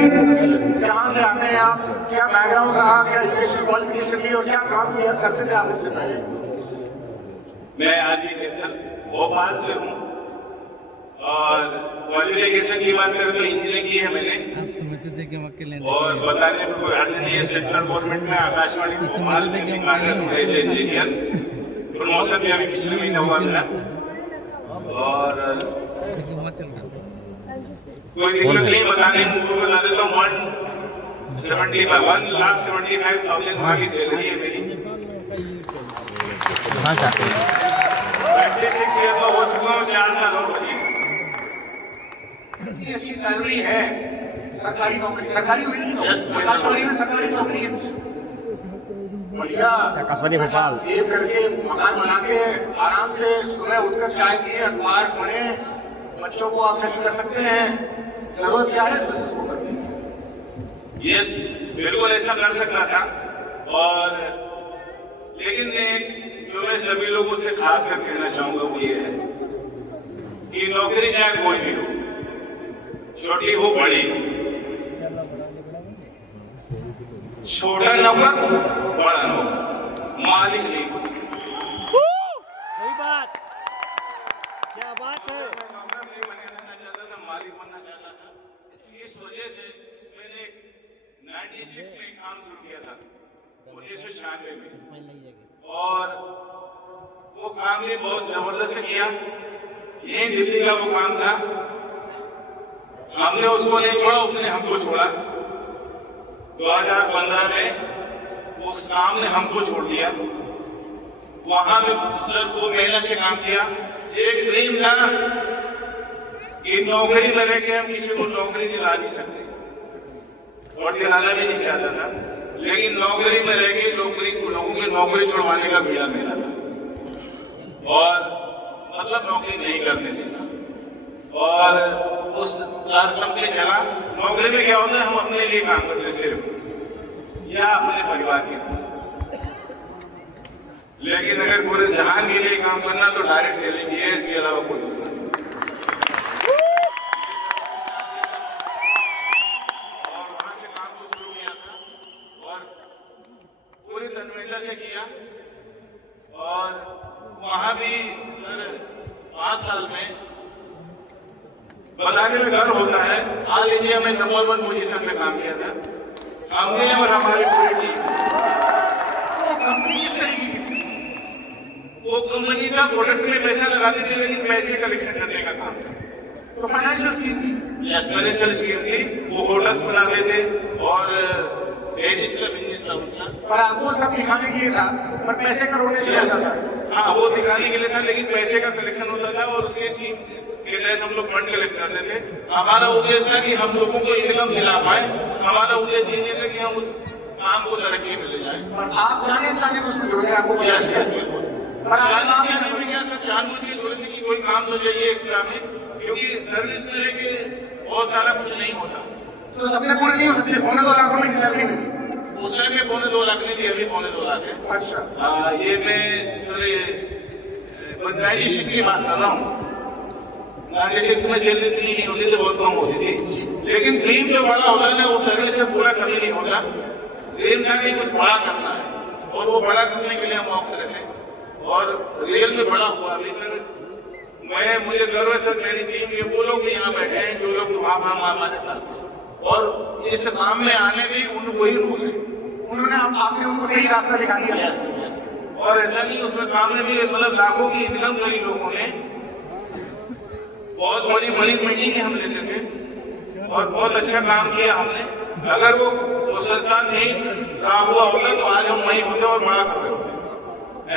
कहाँ से आते हैं आप, क्या बैकग्राउंड रहा, क्या एजुकेशन क्वालिफिकेशन ली और क्या काम किया करते थे आप इससे पहले? मैं आदमी कहता भोपाल से हूँ और क्वालिफिकेशन की बात करें तो इंजीनियरिंग की है मैंने। आप समझते थे कि हम अकेले और बताने में कोई अर्थ नहीं है, सेंट्रल गवर्नमेंट में आकाशवाणी भोपाल में कार्यरत हुए थे इंजीनियर, प्रमोशन भी अभी पिछले महीने हुआ मेरा। और कोई दिक्कत नहीं, बताने को बता देता हूँ। 1,75,000 वहाँ की सैलरी है मेरी। 26 ईयर का हो चुका हूँ, 4 साल और बचे। इतनी अच्छी सैलरी है, सरकारी नौकरी, सरकारी आकाशवाणी में सरकारी नौकरी है, बढ़िया। पैसा सेव करके मकान बना के आराम से सुबह उठकर चाय पिए, अखबार पढ़े, बच्चों को आप सेट कर सकते हैं। जरूरत क्या है इस बिजनेस को करने की? यस, बिल्कुल ऐसा कर सकता था। और लेकिन एक जो मैं सभी लोगों से खास कर कहना चाहूंगा वो ये है कि नौकरी चाहे कोई भी हो, छोटी हो बड़ी, छोटा नौकर बड़ा नौकर, मालिक नहीं। सही बात, क्या बात है। मैं नौकर नहीं बनना चाहता था, मालिक बनना चाहता था। इस वजह से मैंने 96 में काम शुरू किया था, 1996 में। और वो काम भी बहुत जबरदस्त किया। यही दिल्ली का वो काम था, हमने उसको नहीं छोड़ा, उसने हमको छोड़ा। 2015 में उस काम ने हमको छोड़ दिया। वहां भी सर 2 महीने से काम किया। एक ड्रीम था कि नौकरी में रह के हम किसी को नौकरी दिला नहीं सकते और दिलाना भी नहीं चाहता था, लेकिन नौकरी में रह के लोगों की नौकरी छुड़वाने का बीड़ा मेरा था। और मतलब नौकरी नहीं करने देना। और उस कार्यक्रम के लिए चला। नौकरी में क्या होता है, हम अपने लिए काम करते हैं सिर्फ, या अपने परिवार के लिए। लेकिन अगर पूरे जहान के लिए काम करना तो डायरेक्ट सेलिंग है, इसके अलावा कोई दूसरा नहीं। और वहां से काम को शुरू किया था और पूरी तन्मयता से किया। और वहां भी सर 5 साल में बताने में डर होता है, ऑल इंडिया में नंबर 1 पोजीशन में काम किया था हमने और हमारी पूरी टीम। वो कंपनी किस तरीके की थी? वो कंपनी का प्रोडक्ट में पैसा लगाती थी, लेकिन पैसे कलेक्शन करने का काम था। तो फाइनेंशियल स्कीम थी? यस, फाइनेंशियल स्कीम थी। वो होटल्स बनाते थे और लेडीज का बिजनेस था उनका। पर आपको सब दिखाने के लिए था, पर पैसे का रोने से होता था। हाँ, वो दिखाने के लिए था, लेकिन पैसे का कलेक्शन होता था और उसके स्कीम के तहत हम लोग फंड कलेक्ट करते थे। हमारा उद्देश्य था कि हम लोगों को इनकम दिला पाए। हमारा उद्देश्य ये था कि हम उस काम को तरक्की में ले जाए। पर आप जाने तो उसमें जुड़े, आपको यस यस बिल्कुल। पर आप जानबूझ के जुड़े थे कि कोई काम तो चाहिए एक्स्ट्रा में, क्योंकि सर्विस में रह के बहुत सारा कुछ नहीं होता। तो सबने पूरी नहीं हो सकती। 2.25 लाख रुपए की सैलरी मिली उस टाइम में 2.25 लाख नहीं थी, अभी 2.25 लाख है। अच्छा, ये मैं सर 96 की बात कर रहा हूँ। 96 में सैलरी इतनी नहीं होती थी, बहुत कम होती थी। लेकिन ड्रीम जो बड़ा होता है ना, वो सर्विस से पूरा कभी नहीं होता। ड्रीम था कि कुछ बड़ा करना है और वो बड़ा करने के लिए हम वक्त रहे थे और रियल में बड़ा हुआ। अभी सर मुझे गर्व है सर, मेरी टीम के वो लोग भी यहाँ बैठे हैं जो लोग वहाँ हमारे साथ थे और इस काम में आने में उनको ही रोल है। उन्होंने आपने उनको सही रास्ता दिखा दिया। Yes yes. और ऐसा नहीं, उसमें काम में भी मतलब लाखों की इनकम करी लोगों ने। बहुत बड़ी बड़ी मीटिंग हम लेते थे और बहुत अच्छा काम किया हमने। अगर वो संस्थान नहीं काम हुआ होता तो आज हम वहीं होते और बड़ा कर रहे होते।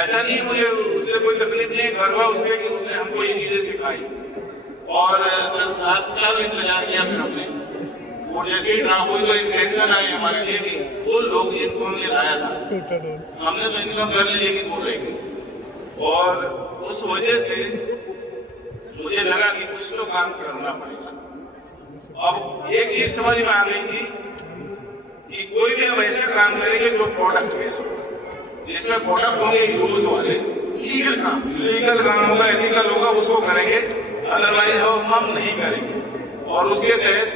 ऐसा नहीं, मुझे उससे कोई तकलीफ नहीं, गर्व है उसके कि उसने हमको ये चीजें सिखाई। और सर 7 साल इंतजार किया फिर हमने। और जैसे ही ड्राफ्ट हुई तो एक टेंशन आई हमारे लिए कि वो लोग जिनको हमने लाया था, हमने तो इनकम कर ली लेकिन वो रह गए। और उस वजह से मुझे लगा कि कुछ तो काम करना पड़ेगा। अब एक चीज समझ में आ गई थी कि कोई भी हम ऐसा काम करेंगे जो प्रोडक्ट बेस्ड होगा, जिसमें प्रोडक्ट होंगे यूज वाले, लीगल काम होगा, एथिकल होगा, उसको करेंगे। अदरवाइज हम नहीं करेंगे। और उसके तहत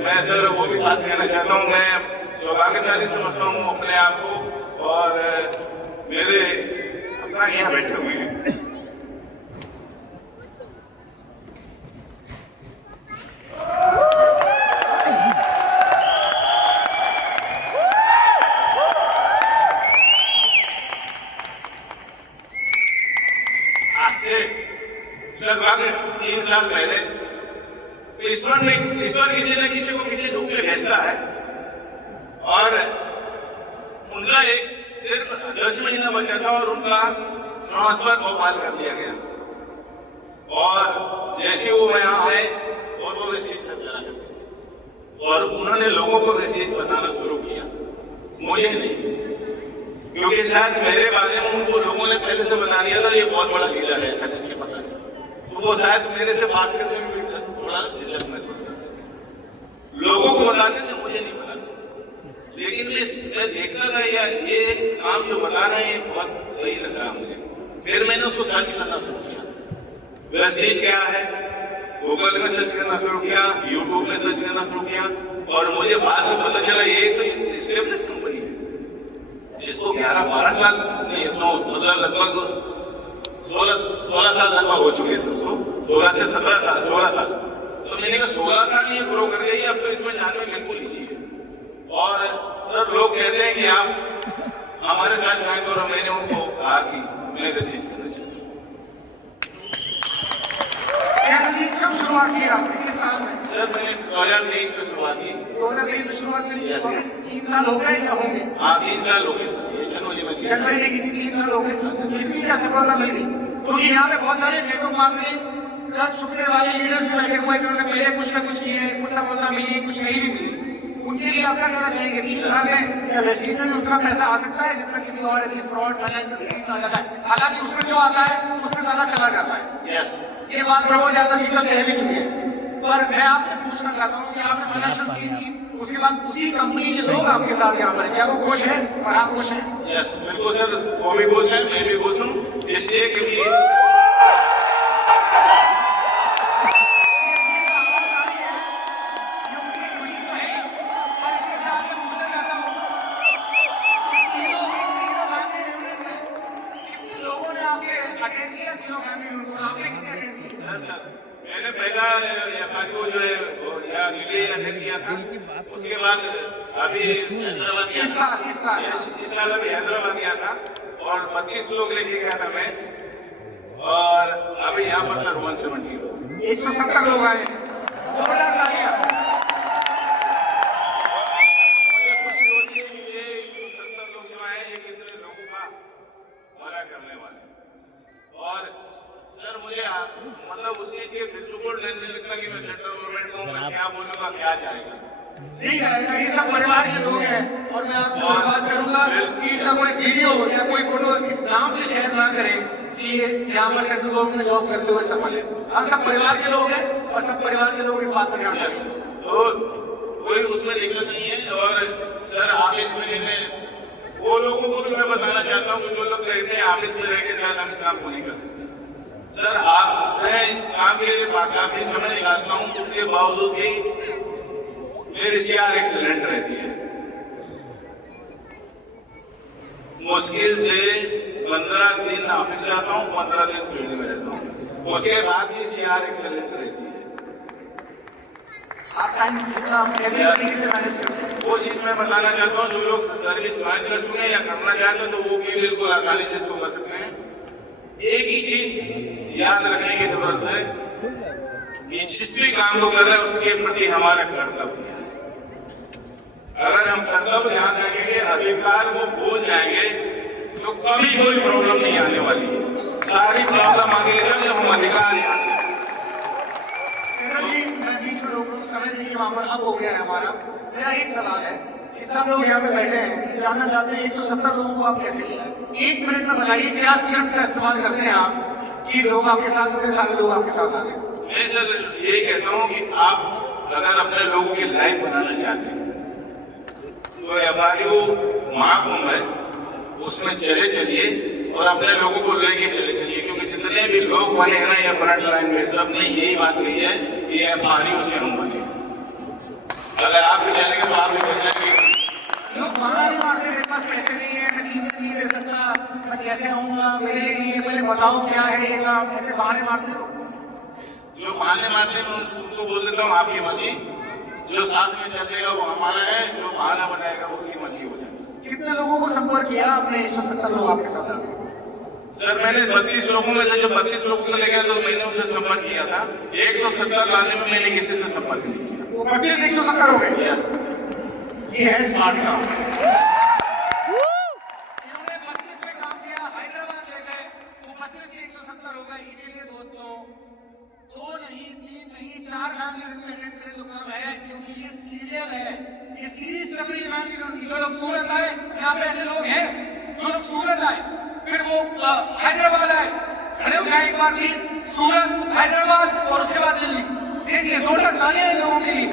मैं सर वो भी बात कहना चाहता हूँ, मैं सौभाग्यशाली समझता हूँ अपने आप को, और मेरे अपना यहाँ बैठे हुए हैं। आज से लगभग 3 साल पहले ईश्वर किसी न किसी को किसी रूप में भेजता है, और उनका एक सिर्फ 10 महीना बचा था और उनका ट्रांसफर भोपाल कर दिया गया। और जैसे वो यहाँ आए और वो वेस्टेज समझाना करते थे, और उन्होंने लोगों को वेस्टेज बताना शुरू किया, मुझे नहीं, क्योंकि शायद मेरे बारे में उनको लोगों ने पहले से बता दिया था ये बहुत बड़ा लीडर है, ऐसा करके पता है, तो वो शायद मेरे से बात करने में भी थोड़ा झिझक महसूस करते थे। लोगों को बताते थे, मुझे नहीं बताते थे। लेकिन मैं देखता था यार ये काम जो बता रहे हैं बहुत सही लग रहा मुझे। फिर मैंने उसको सर्च करना शुरू किया, वेस्टेज क्या है, गूगल में सर्च करना शुरू किया, यूट्यूब में सर्च करना शुरू किया, और मुझे बाद में पता चला ये तो एस्टेब्लिश कंपनी है, जिसको 11-12 साल नहीं, मतलब लगभग 16 साल लगभग हो चुके थे उसको, 16 से 17 साल, 16 साल। तो मैंने कहा 16 साल ये ग्रो कर गई, अब तो इसमें जाने में बिल्कुल इजी है। और सर लोग कहते हैं कि आप हमारे साथ ज्वाइन करो, मैंने उनको कहा कि मैं वेस्टेज करना चाहता हूँ। कब शुरुआत की आपने, किस साल में? सर मैंने 2023 में शुरुआत की। 2023 में शुरुआत की? Yes. 3 साल हो गए या होंगे? हाँ 3 साल हो गए सर, ये जनवरी में की थी, 3 साल हो गए। कितनी क्या सफलता मिल गई? क्योंकि यहाँ पे बहुत सारे नेटवर्क मार्केटिंग कर चुके वाले लीडर्स भी बैठे हुए हैं जिन्होंने पहले कुछ ना कुछ किए, कुछ सफलता मिली, कुछ नहीं भी मिली। उनके लिए आप क्या कहना चाहेंगे? 3 साल में क्या वेस्टेज में उतना पैसा आ सकता है जितना किसी और ऐसी फ्रॉड फाइनेंशियल स्कीम में आ जाता है? हालांकि उसमें जो आता है उससे ज्यादा चला जाता है। यस, ये बात प्रमोद यादव जी कल कह भी चुके हैं। पर मैं आपसे पूछना चाहता हूँ कि आपने फाइनेंशियल स्कीम की, उसके बाद उसी कंपनी के लोग आपके साथ यहाँ पर हैं, क्या वो खुश हैं और आप खुश हैं? यस बिल्कुल सर, वो भी खुश है, मैं भी खुश हूँ, इसलिए क्योंकि मैंने पहला FRU जो है अटेंड किया था, उसके बाद अभी हैदराबाद गया था, इस साल अभी हैदराबाद गया था और 32 लोग लेके गया था मैं, और अभी यहाँ पर सर 170 लोग, 170 लोग आए। जोरदार तालियां। मुझे खुशी होती है कि ये 170 लोग जो आए, ये कितने लोगों का भला करने वाले। और सर मुझे मतलब उस चीज के बिल्कुल नहीं लगता कि मैं सेंट्रल गवर्नमेंट को मैं क्या बोलूंगा, क्या जाएगा, नहीं जाएगा। ये सब परिवार के लोग हैं, और मैं आपसे दरख्वास्त करूंगा कि इनका कोई वीडियो या कोई फोटो इस नाम से शेयर ना करें कि यहाँ पर सेंट्रल गवर्नमेंट में जॉब करते हुए सफल है। हम सब परिवार के लोग हैं और सब परिवार के लोग इस बात पर ध्यान रखें। तो कोई उसमें दिक्कत नहीं है। और सर ऑफिस में वो लोगों को भी मैं बताना चाहता हूँ कि जो लोग कहते हैं ऑफिस में रह के शायद हम इस काम को नहीं कर सकते, सर मैं इस काम के लिए काफी समय निकालता हूँ, उसके बावजूद भी मेरी CR एक्सीलेंट रहती है। मुश्किल से 15 दिन ऑफिस जाता हूँ, 15 दिन फील्ड में रहता हूँ, उसके बाद भी CR एक्सीलेंट रहती है। आप टाइम कितना तरीके से मैनेज करते हैं? वो चीज मैं बताना चाहता हूँ, जो लोग सर्विस ज्वाइन कर चुके हैं या करना चाहते हैं तो वो भी बिल्कुल आसानी से इसको कर सकते हैं। एक ही चीज याद रखने की जरूरत है कि जिस भी काम को कर रहे हैं उसके प्रति हमारा कर्तव्य है। अगर हम कर्तव्य ध्यान रखेंगे, अधिकार को भूल जाएंगे, तो कभी कोई प्रॉब्लम नहीं आने वाली है। सारी प्रॉब्लम आगे जब हम अधिकार याद जी, मैं बीच में रोकूं, समय देखिए वहाँ पर अब हो गया है हमारा। मेरा एक सवाल है कि सब लोग यहाँ पे बैठे हैं, जानना चाहते हैं 170 लोगों को आप कैसे लिया? 1 मिनट में बताइए क्या स्क्रिप्ट का इस्तेमाल करते हैं आप कि लोग आपके साथ, इतने सारे लोग आपके साथ आ गए? मैं सर यही कहता हूँ कि आप अगर अपने लोगों की लाइफ बनाना चाहते हैं तो FRU महाकुंभ है, उसमें चले चलिए और अपने लोगों को लेके चले चलिए, क्योंकि जितने भी लोग बने हैं ना ये फ्रंट लाइन में, सब ने यही बात कही है कि FRU से हम बने। नहीं दे सकता, मैं कैसे आऊंगा, मेरे लिए ये पहले बताओ क्या है ये काम, ऐसे बहाने मारते हो। जो बहाने मारते हैं मैं उनको बोल देता हूँ आपकी मर्जी, जो साथ में चलेगा वो हमारा है, जो बहाना बनाएगा उसकी मर्जी हो जाएगी। कितने लोगों को संपर्क किया आपने? 170 लोग आपके साथ आ गए। सर मैंने 32 लोगों में से जो 32 लोगों को लेकर तो मैंने उनसे संपर्क किया था। 170 लाने में मैंने किसी से संपर्क नहीं किया। वो 32 170 हो गए। यस, ये है स्मार्ट काम। इन्होंने 32 में काम किया, हैदराबाद ले गए, वो 32 से 170 हो गए। इसीलिए दोस्तों 2 नहीं 3 नहीं 4 फैमिली रिव्यू अटेंड करें तो कम है, क्योंकि ये सीरियल है, ये सीरीज चल रही है फैमिली रिव्यू की। जो लोग सूरत आए, यहाँ पे ऐसे लोग हैं जो लोग सूरत आए, फिर वो हैदराबाद आए, खड़े हो जाए एक बार प्लीज, सूरत हैदराबाद और उसके बाद दिल्ली। देखिए जोरदार तालियां हैं लोगों के लिए।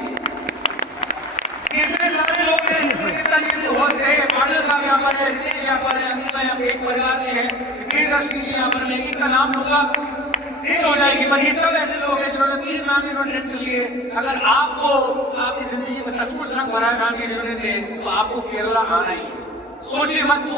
कितने सारे लोग हैं, कितना कितने होस्ट है, पाटिल साहब यहाँ पर है, रितेश यहाँ पर है, अंकिता यहाँ पे एक परिवार के हैं, प्रियदर्शनी जी यहाँ पर, मैं एक का नाम लूंगा देर हो जाएगी, पर ये सब ऐसे लोग हैं जिन्होंने 3 फैमिली रियूनियन के लिए, अगर आपको आपकी जिंदगी में सचमुच रंग भरा है फैमिली रियूनियन ने, तो आपको केरला आना ही है। सोचिए मत।